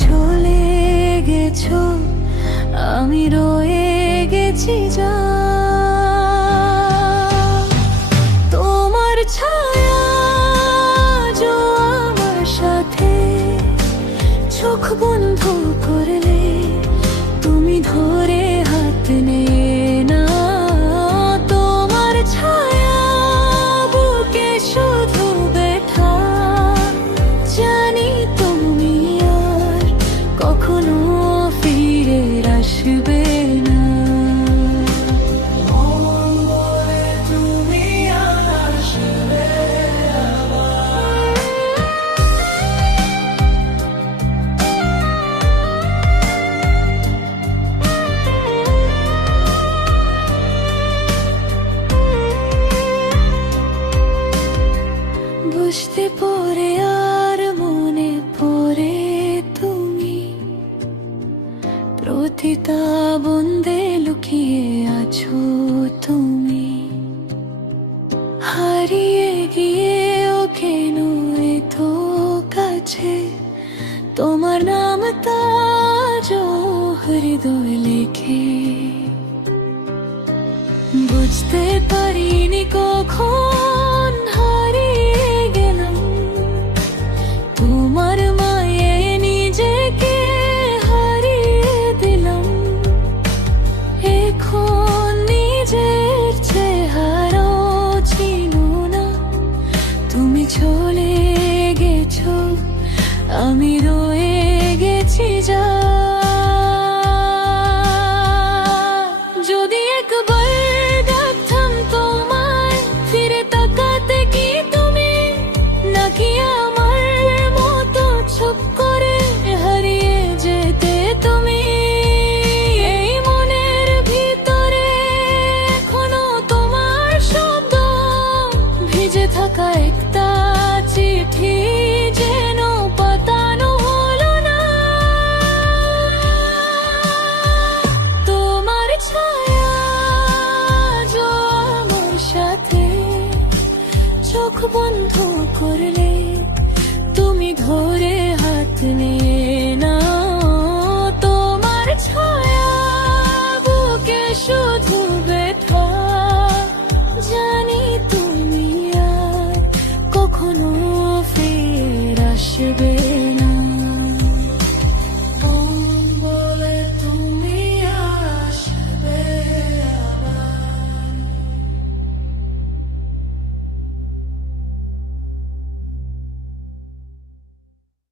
চলে গেছো, আমি রয়ে গেছি যা। তোমার ছায়া যো আমার সাথে, চোখ বন্ধ করলে তুমি ধরে হাত নিয়ে না। তোমার ছায়া বুকে শুধু ব্যথা, জানি তুমি আর কখনো ফিরে আসবে না। তুমি আসবে বুঝতে পরে আর মনে পড়ে তুমি, প্রতিটা বন্দে লুকিয়ে আছো তুমি। হারিয়ে গিয়েও কেন এত কাছে, তোমার নাম তাজ হৃদয় লেখে। বুঝতে পারিনি কখন